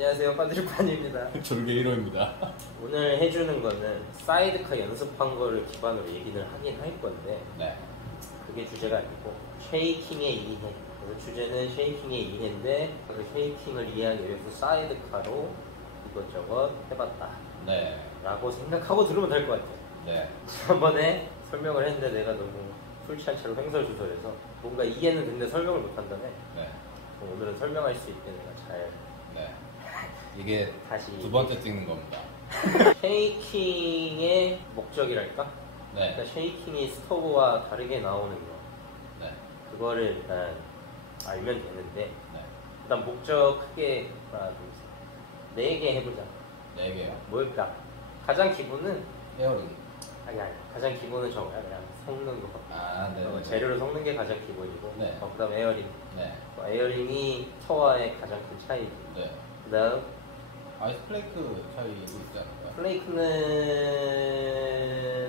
안녕하세요, 빠드리판입니다. 졸개 1호입니다. 오늘 해주는 거는 사이드카 연습한 거를 기반으로 얘기를 하긴 할 건데 네. 그게 주제가 아니고 쉐이킹의 이해. 그래서 주제는 쉐이킹의 이해인데 그 쉐이킹을 이해하기 위해서 사이드카로 이것저것 해봤다. 네. 라고 생각하고 들으면 될 것 같아요. 네. 지난번에 설명을 했는데 내가 너무 술 취한 채로 횡설수설해서 뭔가 이해는 됐는데 설명을 못한다네. 네. 오늘은 설명할 수 있게 내가 잘. 네. 이게 다시 두 번째 찍는 겁니다. 쉐이킹의 목적이랄까? 네. 그러니까 쉐이킹이 스토브와 다르게 나오는 거. 네. 그거를 일단 알면 되는데 네. 일단 목적 크게 하나, 둘, 셋. 4개 해보자. 4개요. 뭘까? 가장 기본은 헤어링. 아니 가장 기본은 저거야. 그냥 섞는 거. 아, 네. 재료를 섞는 게 가장 기본이고 네. 그다음 에어링. 네. 에어링이 스토어와의 가장 큰 차이고 네. 그다음 아이스 플레이크 차이도 있지 않을까요? 플레이크는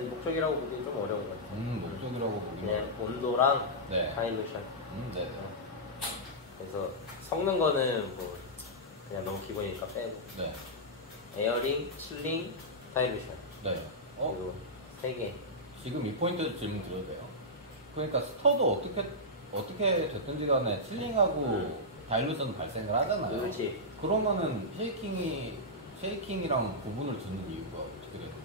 목적이라고 보기 좀 어려운 것 같아요. 목적이라고 보기는. 그냥 온도랑 네. 다일루션. 네. 그래서 섞는 거는 뭐 그냥 너무 기본이니까 빼고. 네. 에어링, 칠링, 다일루션. 네. 그리고 3개. 지금 이 포인트 질문 드려도 돼요? 그러니까 스터도 어떻게 됐든지 간에 칠링하고 다일루션 발생을 하잖아요. 그렇지. 그러면은 쉐이킹이랑 구분을 두는 이유가 어떻게 되는 거예요?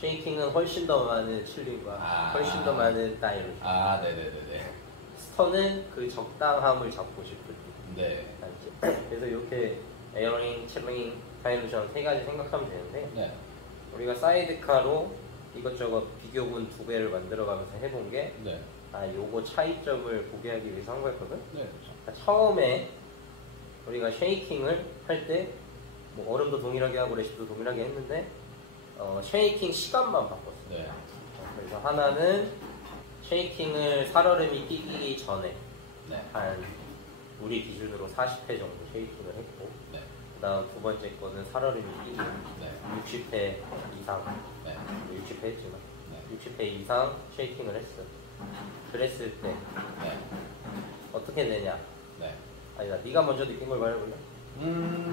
쉐이킹은 훨씬 더 많은 칠링과 훨씬 더 많은 다일루션. 아, 네네네네. 스터는 그 적당함을 잡고 싶을 때. 네. 그래서 이렇게 에어링, 칠링, 다일루션 3가지 생각하면 되는데 네. 우리가 사이드카로 이것저것 비교군 2개를 만들어가면서 해본 게 네. 요거 차이점을 보게 하기 위해서 한 거였거든? 네. 그러니까 처음에 우리가 쉐이킹을 할 때 뭐 얼음도 동일하게 하고 레시피도 동일하게 했는데 쉐이킹 시간만 바꿨어. 네. 그래서 하나는 쉐이킹을 살얼음이 끼기 전에 네. 한 우리 기준으로 40회 정도 쉐이킹을 했고 네. 그 다음 두 번째 거는 살얼음이 끼기 네. 60회 이상 네. 60회 했지만 네. 60회 이상 쉐이킹을 했어. 그랬을 때 네. 어떻게 되냐? 네. 아니다, 네가 먼저 느낀 걸 말해볼래?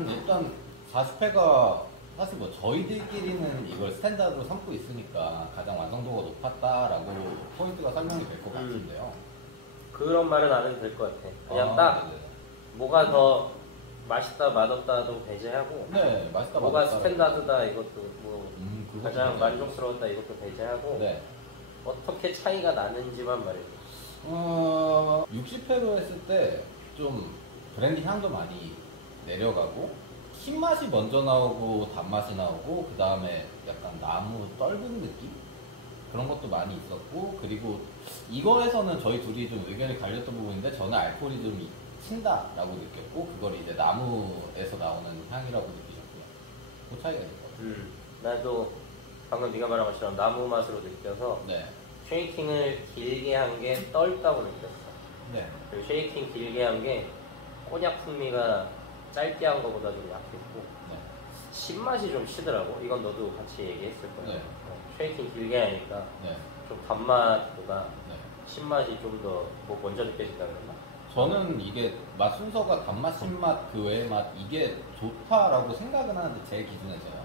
일단 40회가 사실 뭐 저희들끼리는 이걸 스탠다드로 삼고 있으니까 가장 완성도가 높았다라고 포인트가 설명이 될 것 같은데요. 그런 말은 안 해도 될 것 같아. 그냥 딱 네네. 뭐가 더 맛있다 맛없다도 배제하고 네, 맛있다 뭐가 맛없다. 스탠다드다 이것도 뭐 가장 그거죠. 만족스러웠다 이것도 배제하고 네. 어떻게 차이가 나는지만 말해줘. 60회로 했을 때 좀 브랜디 향도 많이 내려가고 신맛이 먼저 나오고 단맛이 나오고 그 다음에 약간 나무 떫은 느낌? 그런 것도 많이 있었고 그리고 이거에서는 저희 둘이 좀 의견이 갈렸던 부분인데 저는 알코올이 좀 친다라고 느꼈고 그걸 이제 나무에서 나오는 향이라고 느끼셨고요. 그 차이가 있는 것 같아요. 나도 방금 네가 말한 것처럼 나무 맛으로 느껴서 네. 쉐이킹을 길게 한 게 떫다고 느꼈어. 네. 그리고 쉐이킹 길게 한 게 꼬냑 풍미가 짧게 한 것보다 좀 약했고 네. 신맛이 좀 시더라고. 이건 너도 같이 얘기했을 거야. 네. 쉐이킹 길게 하니까 네. 좀 단맛보다 네. 신맛이 좀 더 뭐 먼저 느껴진다 그랬나? 저는 이게 맛 순서가 단맛, 신맛, 그 외의 맛 이게 좋다라고 생각은 하는데 제 기준에서요.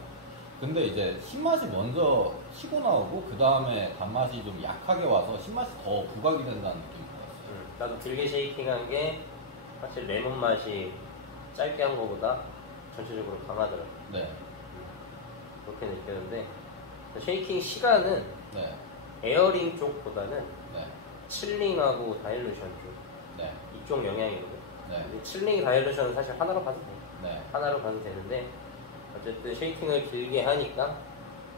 근데 이제 신맛이 먼저 치고 나오고 그 다음에 단맛이 좀 약하게 와서 신맛이 더 부각이 된다는 느낌이 들었어요. 나도 길게 쉐이킹한 게 사실 레몬 맛이 짧게 한 거보다 전체적으로 강하더라고. 네. 그렇게 느꼈는데 쉐이킹 시간은 네. 에어링 쪽보다는 네. 칠링하고 다일루션 쪽 네. 이쪽 영향이거든. 네. 근데 칠링, 다일루션은 사실 하나로 봐도 돼. 네. 하나로 봐도 되는데 어쨌든 쉐이킹을 길게 하니까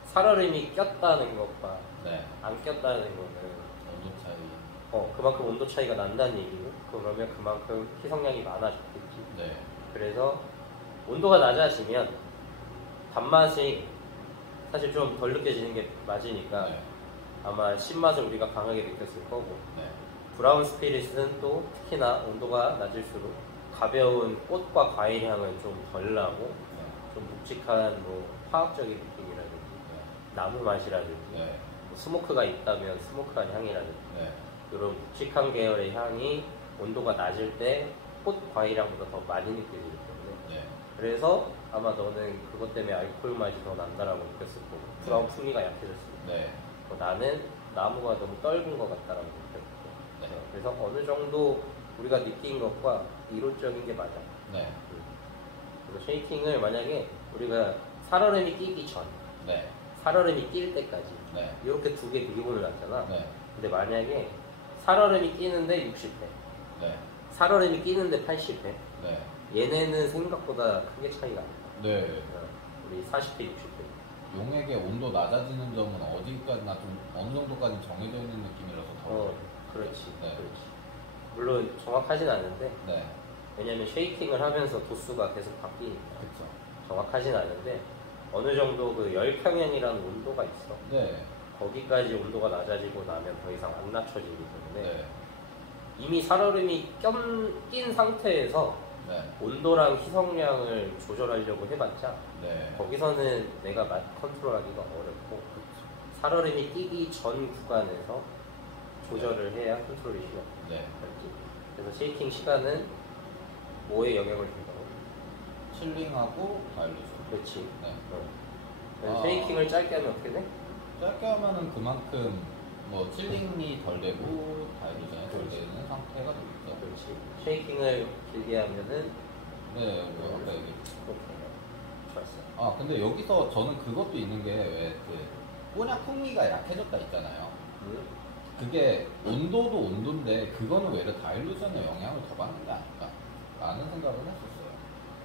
살얼음이 꼈다는 것과 네. 안 꼈다는 거는 온도 차이. 그만큼 온도 차이가 난다는 얘기고 그러면 그만큼 희석량이 많아졌겠지. 네. 그래서 온도가 낮아지면 단맛이 사실 좀 덜 느껴지는 게 맞으니까 네. 아마 신맛을 우리가 강하게 느꼈을 거고 네. 브라운 스피릿은 또 특히나 온도가 낮을수록 가벼운 꽃과 과일 향은 좀 덜 나고 좀 묵직한 뭐 화학적인 느낌이라든지 나무 맛이라든지 네. 뭐 스모크가 있다면 스모크한 향이라든지 네. 이런 묵직한 계열의 향이 온도가 낮을 때 꽃 과일 향보다 더 많이 느껴지기 때문에 네. 그래서 아마 너는 그것 때문에 알코올 맛이 더 난다라고 느꼈을 거고 브라운 풍미가 약해졌을 거고 네. 나는 나무가 너무 떫은 것 같다라고 느꼈고 네. 그래서 어느 정도 우리가 느낀 것과 이론적인 게 맞아. 네. 그래서 쉐이킹을 만약에 우리가 살얼음이 끼기 전, 네. 살얼음이 낄 때까지 네. 이렇게 두 개 비교를 놨잖아. 네. 근데 만약에 살얼음이 끼는데 60회, 네. 살얼음이 끼는데 80회, 네. 얘네는 생각보다 크게 차이가 안 나. 네. 우리 40회, 60회. 용액의 온도 낮아지는 점은 어디까지나 좀 어느 정도까지 정해져 있는 느낌이라서 더. 그렇지. 네. 그렇지. 물론 정확하진 않은데, 네. 왜냐면 쉐이킹을 하면서 도수가 계속 바뀌니까. 그쵸. 정확하진 않은데, 어느 정도 그 열평형이라는 온도가 있어. 네. 거기까지 온도가 낮아지고 나면 더 이상 안 낮춰지기 때문에 네. 이미 살얼음이 낀 상태에서 네. 온도랑 희석량을 조절하려고 해봤자 네. 거기서는 내가 맛 컨트롤하기가 어렵고 살얼음이 끼기 전 구간에서 조절을 해야 컨트롤이 쉬워. 네. 그래서 쉐이킹 시간은 뭐에 영향을 준다고? 칠링하고 다일루션. 그렇지. 네. 그래서 쉐이킹을 짧게 하면 어떻게 돼? 짧게 하면은 그만큼 뭐 칠링이 덜 되고 다일루션이 덜 되는 상태가 되겠죠. 그렇지. 쉐이킹을 길게 하면은 네, 뭐 아까 얘기했죠. 오케이. 좋았어. 아 근데 여기서 저는 그것도 있는 게 왜 그 꼬냑 풍미가 약해졌다 있잖아요. 그게 온도도 온도인데 그거는 외려 다일루션에 영향을 더 받는 게 아닐까? 라는 생각을 했었어요.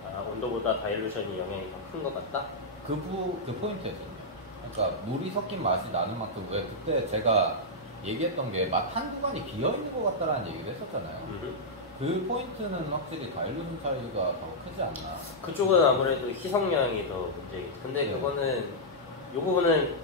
아, 온도보다 다일루션이 영향이 더 큰 것 같다? 그 포인트였거든요. 그러니까 물이 섞인 맛이 나는 만큼 왜 그때 제가 얘기했던 게 맛 한 구간이 비어있는 것 같다라는 얘기를 했었잖아요. 그 포인트는 확실히 다일루션 차이가 더 크지 않나. 그쪽은 아무래도 희석량이 더 문제겠지. 근데 네. 그거는 이 부분은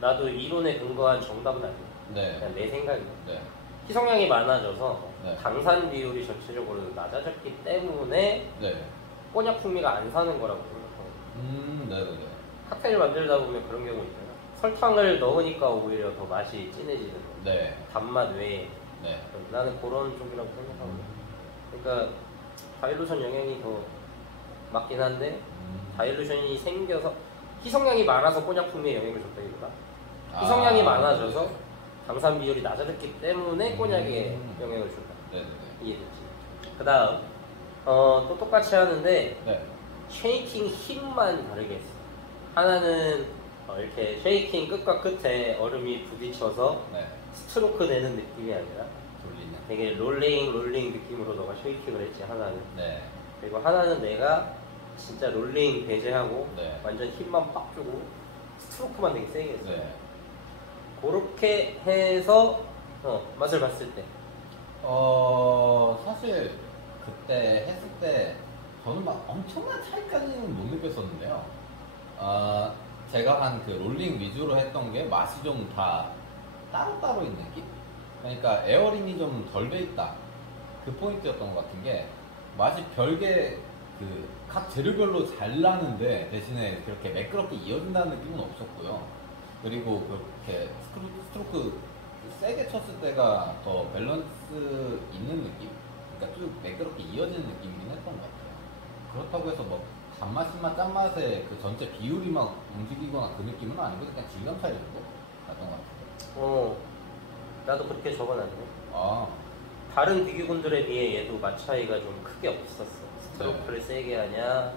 나도 이론에 근거한 정답은 아니야. 네. 그냥 내 생각이야. 네. 희석량이 많아져서 네. 당산 비율이 전체적으로 낮아졌기 때문에 네. 꼬냑 풍미가 안 사는 거라고 생각하고. 네네네. 칵테일 만들다 보면 그런 경우 있잖아. 설탕을 넣으니까 오히려 더 맛이 진해지는 거. 네. 단맛 외에. 네. 나는 그런 쪽이라고 생각하거든. 그러니까 다일루션 영향이 더 맞긴 한데 다일루션이 생겨서 희석량이 많아서 꼬냑 풍미에 영향을 줬다기보다 희석량이 많아져서 당산 비율이 낮아졌기 때문에 꼬냑에 영향을 준다. 네네네. 이해됐지? 그 다음 또 똑같이 하는데 네. 쉐이킹 힘만 다르게 했어. 하나는 이렇게 쉐이킹 끝과 끝에 얼음이 부딪혀서 네. 스트로크 내는 느낌이 아니라 돌리는. 되게 롤링 느낌으로 너가 쉐이킹을 했지. 하나는. 네. 그리고 하나는 내가 진짜 롤링 배제하고 네. 완전 힘만 빡 주고 스트로크만 되게 세게 했어. 네. 그렇게 해서 맛을 봤을 때 사실 그때 했을 때 저는 막 엄청난 차이까지는 못 느꼈었는데요. 제가 한 그 롤링 위주로 했던 게 맛이 좀 다 따로따로 있는 느낌? 그러니까 에어링이 좀 덜 돼 있다. 그 포인트였던 것 같은 게 맛이 별개 그 각 재료별로 잘 나는데 대신에 그렇게 매끄럽게 이어진다는 느낌은 없었고요. 그리고 그렇게 스트로크 세게 쳤을 때가 더 밸런스 있는 느낌? 그러니까 쭉 매끄럽게 이어지는 느낌이긴 했던 것 같아요. 그렇다고 해서 뭐 단맛, 신맛, 짠맛의 그 전체 비율이 막 움직이거나 그 느낌은 아니고 그냥 질감 차이 정도 났던 것 같아요. 나도 그렇게 적어놨네. 아, 다른 비교군들에 비해 얘도 맛 차이가 좀 크게 없었어. 스트로크를 세게 하냐,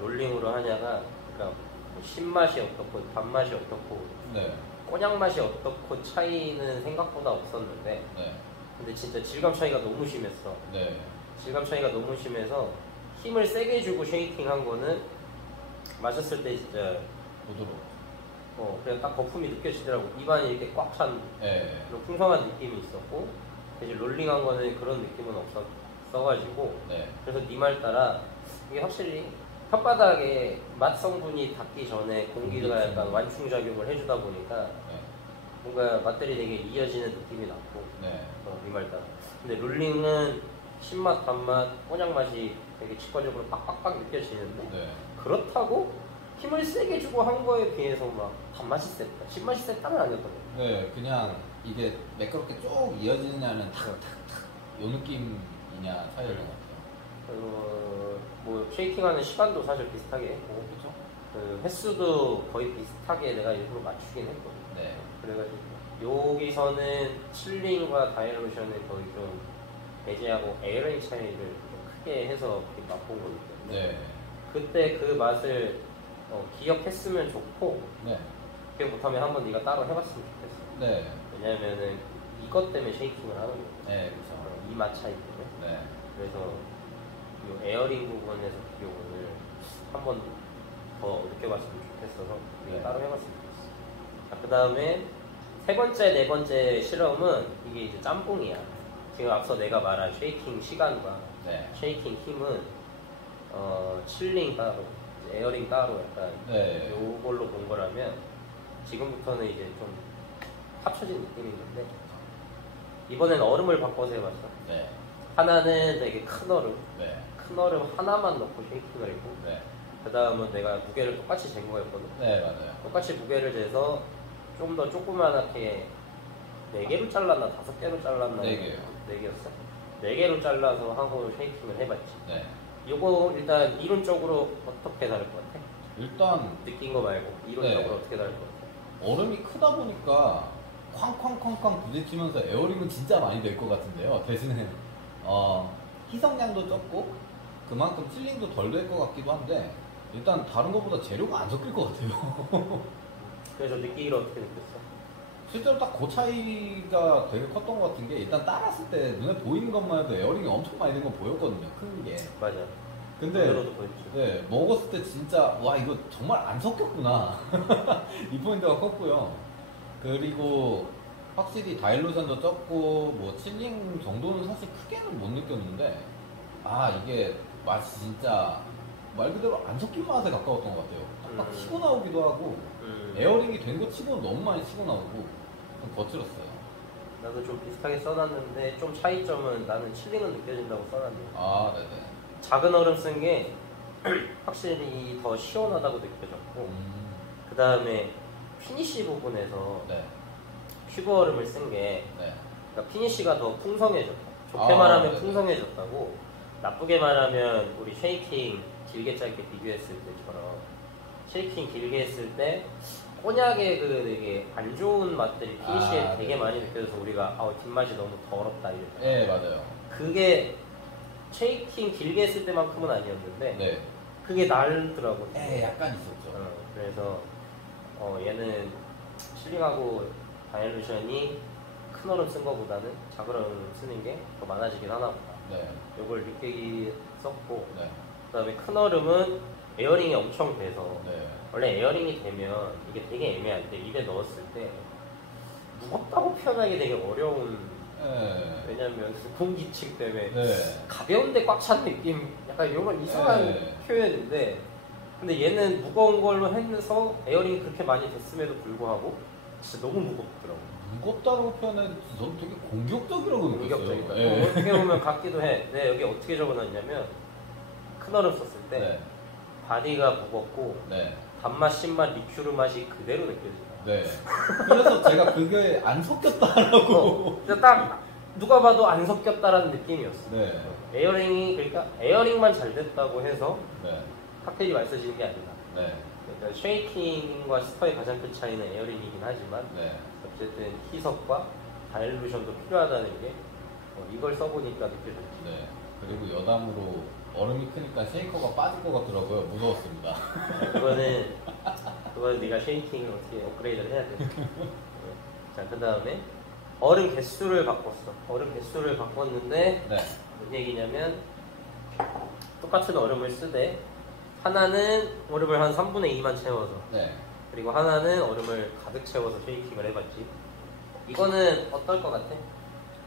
롤링으로 하냐가, 그러니까 뭐 신맛이 어떻고, 단맛이 어떻고, 네, 꼬냑 맛이 어떻고 차이는 생각보다 없었는데, 네, 근데 진짜 질감 차이가 너무 심했어. 네, 질감 차이가 너무 심해서 힘을 세게 주고 쉐이킹 한 거는 마셨을 때 진짜 그냥 딱 거품이 느껴지더라고. 입안이 이렇게 꽉 찬 네, 그런 풍성한 느낌이 있었고, 대신 롤링한 거는 그런 느낌은 없었어가지고, 네, 그래서 네 말 따라 이게 확실히 혓바닥에 맛 성분이 닿기 전에 공기가 약간 완충작용을 해주다 보니까 네, 뭔가 맛들이 되게 이어지는 느낌이 났고, 네, 네 말 따라. 근데 롤링은 신맛, 단맛, 꼬냑 맛이 되게 직관적으로 빡빡빡 느껴지는데, 네. 그렇다고 힘을 세게 주고 한 거에 비해서 막 단맛이 셌다, 신맛이 셌다는 아니었거든요. 네, 그냥 이게 매끄럽게 쭉 이어지느냐는 탁탁탁 요 느낌이냐 차이인 것 같아요. 뭐 쉐이킹하는 시간도 사실 비슷하게 했고 그렇죠? 그 횟수도 거의 비슷하게 내가 일부러 맞추긴 했거든. 네. 그래가지고 여기서는 칠링과 다이루션을 거의 좀 배제하고 에어링 차이를 좀 크게 해서 이렇게 맛본 거기 때문에 네. 그때 그 맛을 기억했으면 좋고 네. 기억 못하면 한번 네가 따로 해봤으면 좋겠어. 네. 왜냐면은 이것 때문에 쉐이킹을 하는 거거든. 네. 그렇죠. 이 맛 차이 때문에. 네. 그래서 이 에어링 부분에서 비용을 한번 더 느껴봤으면 좋겠어서 우리가 네. 따로 해봤으면 좋겠어. 그 다음에 세 번째, 네 번째 실험은 이게 이제 짬뽕이야. 지금 앞서 내가 말한 쉐이킹 시간과 네. 쉐이킹 힘은 칠링 따로, 이제 에어링 따로 약간 네. 요걸로 본 거라면 지금부터는 이제 좀 합쳐진 느낌인 건데 이번엔 얼음을 바꿔서 해봤어. 네. 하나는 되게 큰 얼음, 네. 큰 얼음 하나만 넣고 쉐이킹을 했고 네. 그 다음은 내가 무게를 똑같이 잰 거였거든. 네. 맞아요. 똑같이 무게를 재서 좀 더 조그만하게 4개로 잘랐나 5개로 잘랐나 4개요. 4개였어? 4개로 잘라서 하고 쉐이킹을 해봤지. 네. 요거 일단 이론적으로 어떻게 다를 것 같아? 일단 느낀 거 말고 이론적으로 네. 어떻게 다를 것 같아? 얼음이 크다 보니까 쾅쾅쾅쾅 부딪히면서 에어링은 진짜 많이 될 것 같은데요. 대신에 희석량도 적고 그만큼 칠링도 덜 될 것 같기도 한데 일단 다른 것보다 재료가 안 섞일 것 같아요. 그래서 느끼기를 어떻게 느꼈어? 실제로 딱 그 차이가 되게 컸던 것 같은 게 일단 따랐을 때 눈에 보이는 것만 해도 에어링이 엄청 많이 된 건 보였거든요. 큰 게. 맞아. 근데 그대로도 보였지. 네, 먹었을 때 진짜 와 이거 정말 안 섞였구나. 이 포인트가 컸고요. 그리고 확실히 다일루션도 적고 뭐 칠링 정도는 사실 크게는 못 느꼈는데 이게 맛이 진짜 말 그대로 안 섞인 맛에 가까웠던 것 같아요. 딱딱 치고 나오기도 하고 에어링이 된 거 치고는 너무 많이 치고 나오고 좀 거칠었어요. 나도 좀 비슷하게 써놨는데 좀 차이점은 나는 칠링은 느껴진다고 써놨네. 네네. 작은 얼음 쓴 게 확실히 더 시원하다고 느껴졌고 그 다음에 피니쉬 부분에서 네. 슈거 얼음을 쓴 게 네. 그러니까 피니쉬가 더 풍성해졌다. 좋게 말하면 네네. 풍성해졌다고, 나쁘게 말하면 우리 쉐이킹 길게 짧게 비교했을 때처럼 쉐이킹 길게 했을 때 꼬냑의 그 되게 안 좋은 맛들이 피니쉬에 되게 네네. 많이 느껴져서 우리가 뒷맛이 너무 더럽다 이랬잖아. 네, 맞아요. 그게 쉐이킹 길게 했을 때만큼은 아니었는데 네. 그게 날더라고. 약간 있었죠. 그래서 얘는 칠링하고 다이루션이 큰 얼음 쓴 거보다는 작은 얼음 쓰는 게 더 많아지긴 하나 보다. 네. 요걸 느끼기 썼고 네. 그 다음에 큰 얼음은 에어링이 엄청 돼서 네. 원래 에어링이 되면 이게 되게 애매한데 입에 넣었을 때 무겁다고 표현하기 되게 어려운, 네. 왜냐면 공기층 때문에 네. 가벼운데 꽉 찬 느낌, 약간 이런 이상한 네. 표현인데 근데 얘는 무거운 걸로 해서 에어링이 그렇게 많이 됐음에도 불구하고 진짜 너무 무겁더라고. 무겁다고 표현해도 저는 되게 공격적이라고 느꼈어요. 공격적이다. 네. 어떻게 보면 같기도 해. 내가 여기 어떻게 적어놨냐면 큰 얼음 썼을 때 네. 바디가 무겁고 네. 단맛, 신맛, 리큐르 맛이 그대로 느껴지다. 네. 그래서 제가 그게 안 섞였다라고. 진짜 딱 누가 봐도 안 섞였다라는 느낌이었어. 네. 에어링이, 그러니까 에어링만 잘 됐다고 해서 네. 칵테일이 맛있어지는 게 아니다. 네. 그러니까 쉐이킹과 스터의 가장 큰 차이는 에어링이긴 하지만 네. 어쨌든 희석과 다일루션도 필요하다는 게 이걸 써보니까 느껴졌지. 네. 그리고 여담으로 얼음이 크니까 쉐이커가 빠질 것 같더라고요. 무서웠습니다. 그거는 네가 쉐이킹을 어떻게 업그레이드를 해야 돼. 자, 그 다음에 얼음 개수를 바꿨어. 얼음 개수를 바꿨는데 네. 무슨 얘기냐면 똑같은 얼음을 쓰되 하나는 얼음을 한 3분의 2만 채워서 네. 그리고 하나는 얼음을 가득 채워서 쉐이킹을 해봤지. 이거는 어떨 것 같아?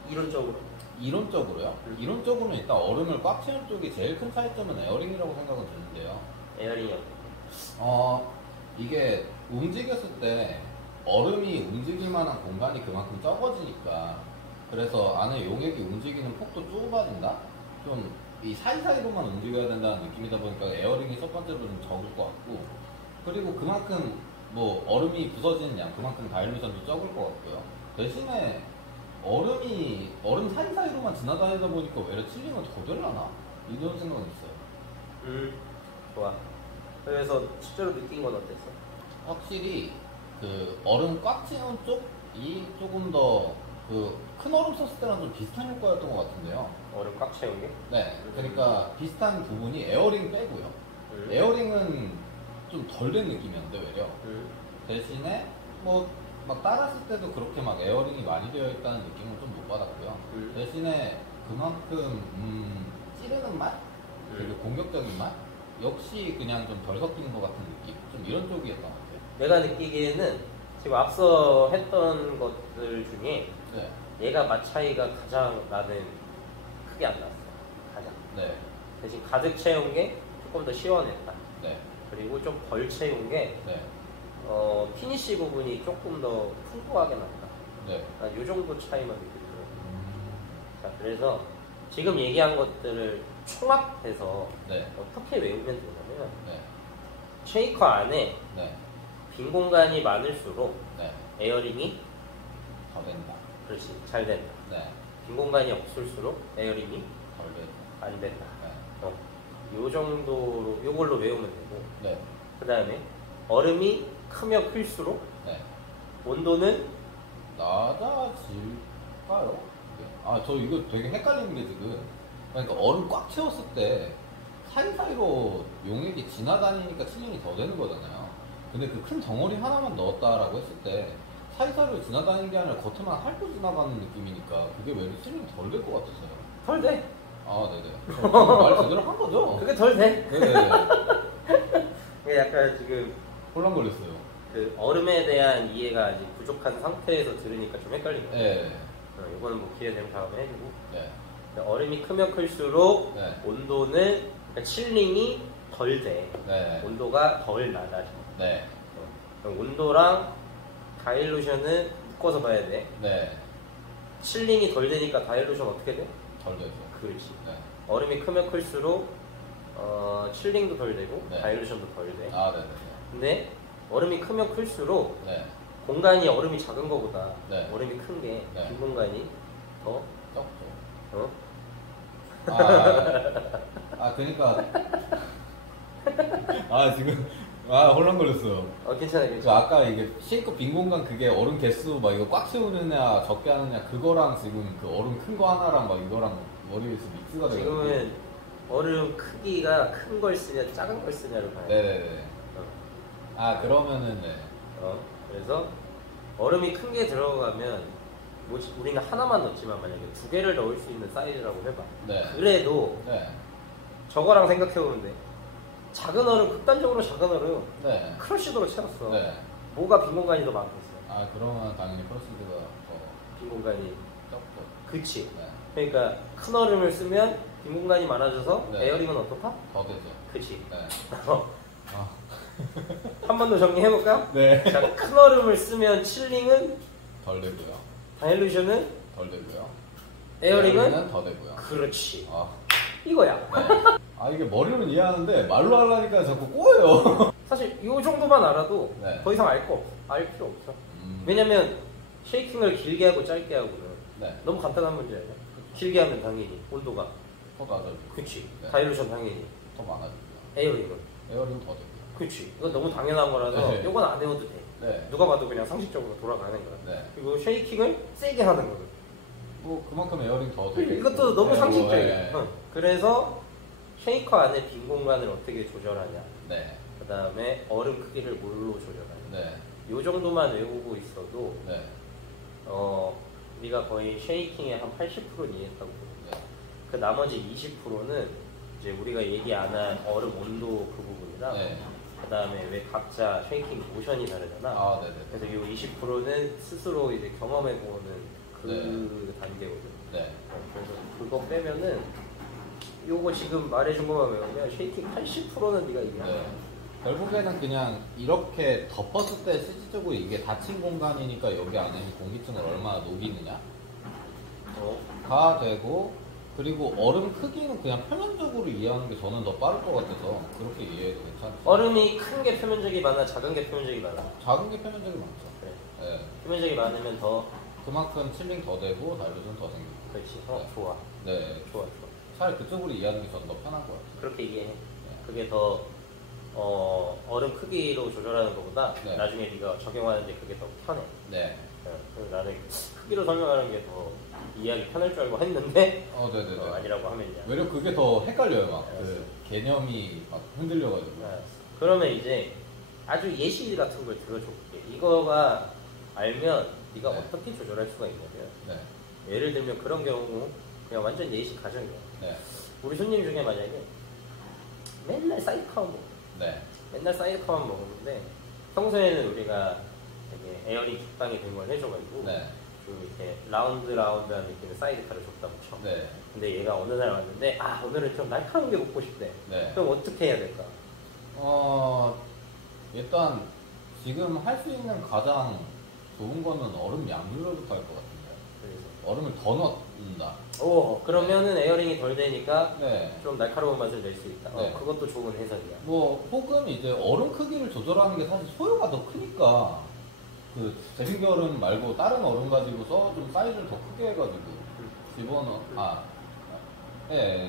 이론적으로. 이론적으로요? 이론적으로는 일단 얼음을 꽉 채운 쪽이 제일 큰 차이점은 에어링이라고 생각은 드는데요. 에어링이 이게 움직였을 때 얼음이 움직일 만한 공간이 그만큼 적어지니까 그래서 안에 용액이 움직이는 폭도 좁아진다? 좀 이 사이사이로만 움직여야 된다는 느낌이다 보니까 에어링이 첫 번째로 좀 적을 것 같고 그리고 그만큼 뭐 얼음이 부서지는 양 그만큼 다일루션도 적을 것 같고요. 대신에 얼음 사이사이로만 지나다니다 보니까 왜 칠링은 더 될라나? 이런 생각은 있어요. 좋아. 그래서 실제로 느낀 건 어땠어? 확실히 그 얼음 꽉 채운 쪽이 조금 더 그 큰 얼음 썼을 때랑 좀 비슷한 효과였던 것 같은데요. 얼음 꽉 채운 게? 네, 그러니까 비슷한 부분이 에어링 빼고요. 에어링은 좀 덜 된 느낌이었는데 외려. 대신에 뭐 막 따랐을 때도 그렇게 막 에어링이 많이 되어 있다는 느낌은 좀 못 받았고요. 대신에 그만큼 찌르는 맛 그리고 공격적인 맛 역시 그냥 좀 덜 섞이는 것 같은 느낌. 좀 이런 쪽이었던 것 같아요. 내가 느끼기에는 지금 앞서 했던 것들 중에 네, 얘가 맛 차이가 가장 나는 크게 안 났어. 가장. 네, 대신 가득 채운 게 조금 더 시원했다. 네, 그리고 좀 덜 채운 게 네, 피니쉬 부분이 조금 더 풍부하게 났다. 네. 이 정도 차이만 느끼더라고. 자, 그래서 지금 얘기한 것들을 총합해서 네, 어떻게 외우면 되냐면 네, 쉐이커 안에 네, 빈 공간이 많을수록 네. 에어링이 더 된다. 그렇지 잘 된다. 네, 빈 공간이 없을수록 에어링이 덜 된다. 안 된다. 네, 요 정도로 요걸로 외우면 되고 네, 그 다음에 얼음이 크면 클수록 네. 온도는 낮아질까요? 아, 저 이거 되게 헷갈리는 게 지금. 그러니까 얼음 꽉 채웠을 때 사이사이로 용액이 지나다니니까 칠링이 더 되는 거잖아요. 근데 그 큰 덩어리 하나만 넣었다라고 했을 때 사이사이로 지나다니는 게 아니라 겉에만 핥고 지나가는 느낌이니까 그게 왜 칠링이 덜 될 것 같아서요. 덜 돼. 아, 네네. 말 제대로 한 거죠? 그게 덜 돼. 네네. 그게 약간 지금 혼란 걸렸어요. 그 얼음에 대한 이해가 아직 부족한 상태에서 들으니까 좀 헷갈린 거야. 네. 이거는 뭐 기회 되면 다음에 해주고. 네. 얼음이 크면 클수록 네. 온도는 그러니까 칠링이 덜 돼. 네. 온도가 덜 낮아져. 네. 그럼 온도랑 다일루션은 묶어서 봐야 돼. 네. 칠링이 덜 되니까 다일루션 어떻게 돼? 덜 되죠. 그렇지. 네. 얼음이 크면 클수록 칠링도 덜 되고 네. 다일루션도 덜 돼. 아, 네네. 근데 얼음이 크면 클수록 네. 공간이 얼음이 작은 거보다 네. 얼음이 큰 게 빈 네. 공간이 더 적죠. 어? 그니까. 지금. 혼란 걸렸어요. 괜찮아 그 괜찮아. 아까 이게 쉐이커 빈 공간 그게 얼음 개수 막 이거 꽉 채우느냐 적게 하느냐 그거랑 지금 그 얼음 큰 거 하나랑 막 이거랑 머리에서 믹스가 돼가지고. 지금은 얼음 크기가 큰 걸 쓰냐 작은 걸 쓰냐를 봐야 돼. 네네네. 그러면은 네. 그래서 얼음이 큰 게 들어가면 우리는 하나만 넣지만 만약에 두 개를 넣을 수 있는 사이즈라고 해봐. 네. 그래도 네. 저거랑 생각해보면 돼. 작은 얼음, 극단적으로 작은 얼음 네. 크러쉬도로 채웠어. 네. 뭐가 빈 공간이 더 많겠어? 그러면 당연히 프로시드가 더 빈 공간이. 적죠. 그치. 네. 그러니까 큰 얼음을 쓰면 빈 공간이 많아져서 네. 에어링은 어떻다? 더 되죠. 그치. 네. 한 번 더 정리해볼까? 네. 자, 큰 얼음을 쓰면 칠링은 덜 되고요. 다일루션은 덜 되고요. 에어링은 더 되고요. 그렇지. 아, 이거야. 네. 이게 머리로는 이해하는데 말로 하려니까 자꾸 꼬여요. 사실 이 정도만 알아도 네. 더 이상 알 필요 없어. 음. 왜냐면 쉐이킹을 길게 하고 짧게 하고는 네. 너무 간단한 문제예요. 길게 하면 당연히 온도가 더 낮아지고. 그치. 네. 다일루션 당연히. 더 많아지고요. 에어링은 에어링 더 되고요. 그치. 이건 너무 당연한 거라서 네. 이건 안 해도 돼. 네. 누가 봐도 그냥 상식적으로 돌아가는 거야. 네. 그리고 쉐이킹을 세게 하는 거거든. 뭐 그만큼 에어링 더 되고. 이것도 너무 네, 상식적이야. 네. 그래서 쉐이커 안에 빈 공간을 어떻게 조절하냐. 네. 그 다음에 얼음 크기를 뭘로 조절하냐. 네. 요 정도만 외우고 있어도 네. 우리가 거의 쉐이킹의 한 80%는 이해했다고 보거든요. 네. 그 나머지 20%는 이제 우리가 얘기 안 한 얼음 온도 그 부분이랑 네. 그 다음에 왜 각자 쉐이킹 모션이 다르잖아. 네네. 그래서 이 20%는 스스로 이제 경험해보는 그 네. 단계거든. 네. 그래서 그거 빼면은 요거 지금 말해준 것만 외우면 쉐이킹 80%는 네가 이해한다. 네. 결국에는 그냥 이렇게 덮었을 때 실질적으로 이게 닫힌 공간이니까 여기 안에 있는 공기층을 얼마나 녹이느냐가 되고, 그리고 얼음 크기는 그냥 표면적으로 이해하는 게 저는 더 빠를 것 같아서 그렇게 이해해도 괜찮아요. 얼음이 큰 게 표면적이 많아, 작은 게 표면적이 많아. 작은 게 표면적이 많죠. 그래. 네. 표면적이 많으면 더 그만큼 칠링 더 되고 다일루션 더 생기고. 그렇지. 네. 좋아. 네. 좋아. 차라리 그쪽으로 이해하는 게 저는 더 편한 것 같아요. 그렇게 이해해. 네. 그게 더 얼음 크기로 조절하는 것보다 네. 나중에 네가 적용하는데 그게 더 편해. 네. 그래서 나는 크기로 설명하는 게 더 이해하기 편할 줄 알고 했는데 네네네. 아니라고 하면요. 외려 그게 더 헷갈려요. 막 네. 그 개념이 막 흔들려가지고. 그러면 이제 아주 예시 같은 걸 들어줄게. 이거가 알면 네가 네. 어떻게 조절할 수가 있냐면 네. 예를 들면 그런 경우 그냥 완전 예시 가정이야. 네. 우리 손님 중에 만약에 맨날 사이드카만 먹어. 네. 맨날 사이드카만 먹는데 평소에는 우리가 되게 에어링 적당히 된 걸 해줘가지고 네. 좀 이렇게 라운드한 느낌의 사이드카를 줬다고 쳐. 네. 근데 얘가 어느 날 왔는데 오늘은 좀 날카로운 게 먹고 싶대. 네. 그럼 어떻게 해야 될까? 일단 지금 할 수 있는 가장 좋은 거는 얼음 양률로부터 할 것 같은데. 그래서 얼음을 더 넣는다. 그러면은 에어링이 덜 되니까 네. 좀 날카로운 맛을 낼 수 있다. 네. 그것도 좋은 해석이야. 뭐 혹은 이제 얼음 크기를 조절하는 게 사실 소요가 더 크니까 그 제빙기 얼음 말고 다른 얼음 가지고서 좀 사이즈를 더 크게 해가지고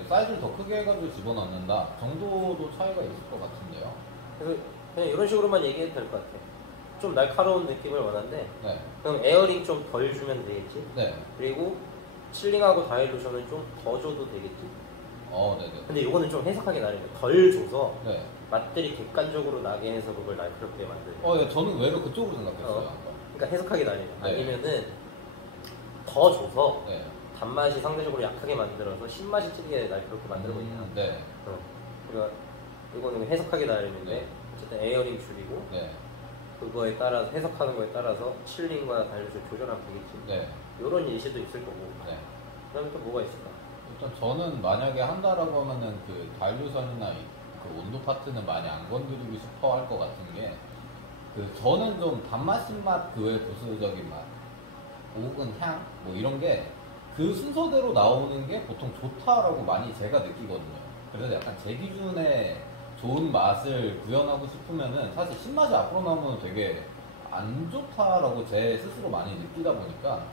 사이즈를 더 크게 해가지고 집어넣는다 정도도 차이가 있을 것 같은데요. 그래서 그냥 이런 식으로만 얘기해도 될 것 같아. 좀 날카로운 느낌을 원하는데 네. 그럼 에어링 좀 덜 주면 되겠지. 네. 그리고 칠링하고 다일루션은 좀 더 줘도 되겠지. 네네. 근데 이거는 좀 해석하기 나름이야. 덜 줘서 네. 맛들이 객관적으로 나게 해서 그걸 날카롭게 만드는. 예, 저는 외로 그쪽으로 생각했어요. 그러니까 해석하기 나름이야. 네. 아니면은 더 줘서 네. 단맛이 상대적으로 약하게 만들어서 신맛이 찌게 날카롭게 만들고 있냐. 네. 그러니까 이거는 해석하기 나름인데 네. 어쨌든 에어링 줄이고 네. 그거에 따라서 해석하는 거에 따라서 칠링과 다일루션 조절하면 되겠지. 네. 이런 예시도 있을 거고. 네. 그다음에 또 뭐가 있을까? 일단 저는 만약에 한다라고 하면은 그 다일루션이나 그 온도 파트는 많이 안 건드리고 싶어 할 것 같은 게 그 저는 좀 단맛, 신맛, 그 외 부수적인 맛 혹은 향 뭐 이런 게 그 순서대로 나오는 게 보통 좋다라고 많이 제가 느끼거든요. 그래서 약간 제 기준에 좋은 맛을 구현하고 싶으면은 사실 신맛이 앞으로 나오면 되게 안 좋다라고 제 스스로 많이 느끼다 보니까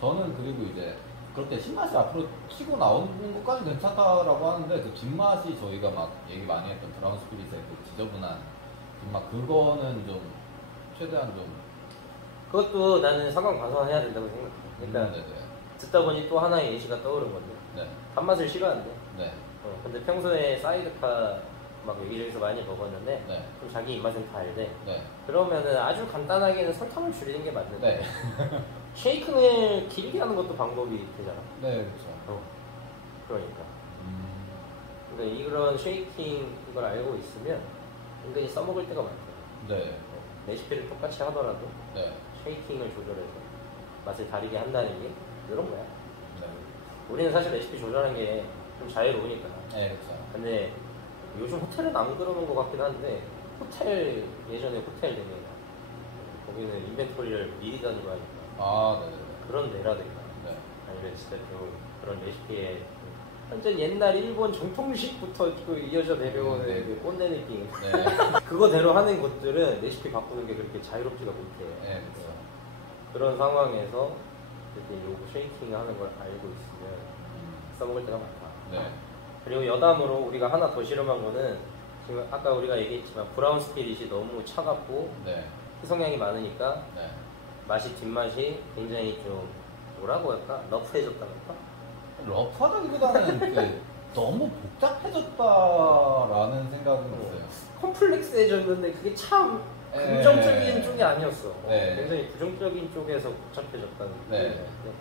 저는 그리고 이제 그렇게 신맛이 앞으로 치고 나오는 것까지 괜찮다라고 하는데 그 뒷맛이 저희가 막 얘기 많이 했던 브라운 스피릿의 그 지저분한 뒷맛 그거는 좀 최대한 좀 그것도 나는 상관 과소해야 된다고 생각해. 그러니까 네네. 듣다 보니 또 하나의 예시가 떠오른 건데 네. 단맛을 싫어한대. 네. 근데 평소에 사이드카 막 여기저기서 많이 먹었는데 네. 좀 자기 입맛은 다 알대. 네. 그러면은 아주 간단하게는 설탕을 줄이는 게 맞는데 네. 쉐이크를 길게 하는 것도 방법이 되잖아. 네, 그렇죠. 그러니까. 근데 이런 쉐이킹 걸 알고 있으면 은근히 써먹을 때가 많다. 네. 레시피를 똑같이 하더라도 네. 쉐이킹을 조절해서 맛을 다르게 한다는 게 이런 거야. 네. 우리는 사실 레시피 조절하는 게 좀 자유로우니까. 네, 그렇죠. 근데 요즘 호텔은 안 그러는 것 같긴 한데 예전에 호텔 되면 거기는 인벤토리를 미리 다니고 하니까 네. 그런 데라든가 네. 아니면 진짜 좀 그런 레시피에 완전 옛날 일본 정통식부터 그 이어져 내려오는 네. 그 꼰대 느낌 네. 그거대로 하는 것들은 레시피 바꾸는 게 그렇게 자유롭지가 못해. 네, 그렇죠. 그런 상황에서 이렇게 요거 쉐이킹 하는 걸 알고 있으면 써먹을 때가 많다. 네. 그리고 여담으로 우리가 하나 더 실험한 거는 지금 아까 우리가 얘기했지만 브라운 스피릿이 너무 차갑고 네. 희석량이 많으니까 네. 뒷맛이 굉장히 좀 뭐라고 할까? 러프해졌다고 할까? 러프하다기보다는 그 너무 복잡해졌다라는 생각은 있어요. 콤플렉스해졌는데 그게 참 긍정적인 쪽이 아니었어. 네. 굉장히 부정적인 쪽에서 복잡해졌다는 네. 느낌이었는데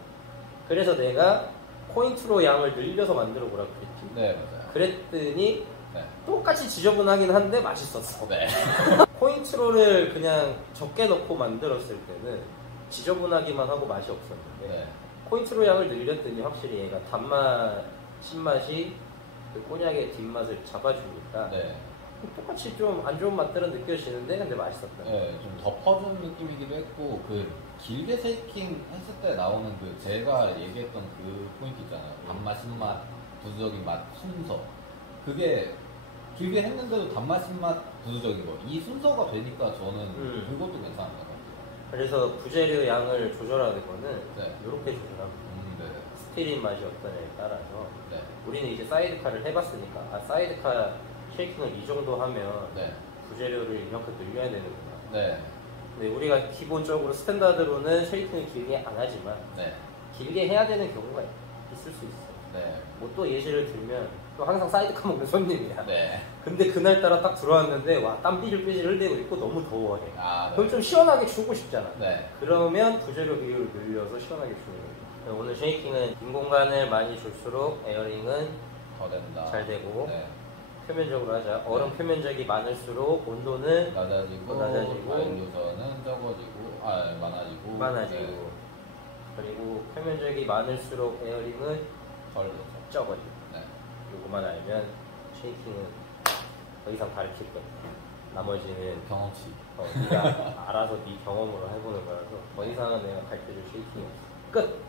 그래서 내가 포인트로 양을 늘려서 만들어 보라 그랬지. 네, 맞아요. 그랬더니 네. 똑같이 지저분하긴 한데 맛있었어. 네. 포인트로를 그냥 적게 넣고 만들었을 때는 지저분하기만 하고 맛이 없었는데 네. 포인트로 양을 늘렸더니 확실히 얘가 단맛, 신맛이 그 꼬냑의 뒷맛을 잡아주니까 네. 똑같이 좀 안 좋은 맛들은 느껴지는데 근데 맛있었다. 네, 좀 덮어준 느낌이기도 했고 그 길게 쉐이킹 했을 때 나오는 그 제가 얘기했던 그 포인트 있잖아요. 단맛, 신맛, 부수적인 맛, 순서. 그게 길게 했는데도 단맛, 신맛, 부수적인 거. 이 순서가 되니까 저는 그것도 괜찮은 것 같아요. 그래서 부재료 양을 조절하는 거는 네. 이렇게 조절합니다. 네. 스티린 맛이 어떠냐에 따라서 네. 우리는 이제 사이드카를 해봤으니까 사이드카 쉐이킹을 이 정도 하면 네. 부재료를 이만큼 늘려야 되는구나. 네. 근데 우리가 기본적으로 스탠다드로는 쉐이킹을 길게 안 하지만 네. 길게 해야 되는 경우가 있을 수 있어. 네. 뭐 또 예시를 들면 또 항상 사이드카 먹는 손님이야. 네. 근데 그날따라 딱 들어왔는데 와 땀 삐질삐질 흘리고 있고 너무 더워해. 아, 네. 그럼 좀 시원하게 주고 싶잖아. 네. 그러면 부재료 비율을 늘려서 시원하게 주는 거예요. 오늘 쉐이킹은 빈 공간을 많이 줄수록 에어링은 더 된다. 잘 되고 네. 표면적으로 하자. 얼음 표면적이 많을수록 온도는 낮아지고, 마일루선은 적어지고, 많아지고. 많아지고 네. 그리고 표면적이 많을수록 에어링은 덜 되죠. 적어지고. 네. 요거만 알면 쉐이킹은 더 이상 가르칠 거 없어. 나머지는 경험치. 네가 알아서 네 경험으로 해보는 거라서 더 이상은 내가 가르쳐줄 쉐이킹이 없어. 끝!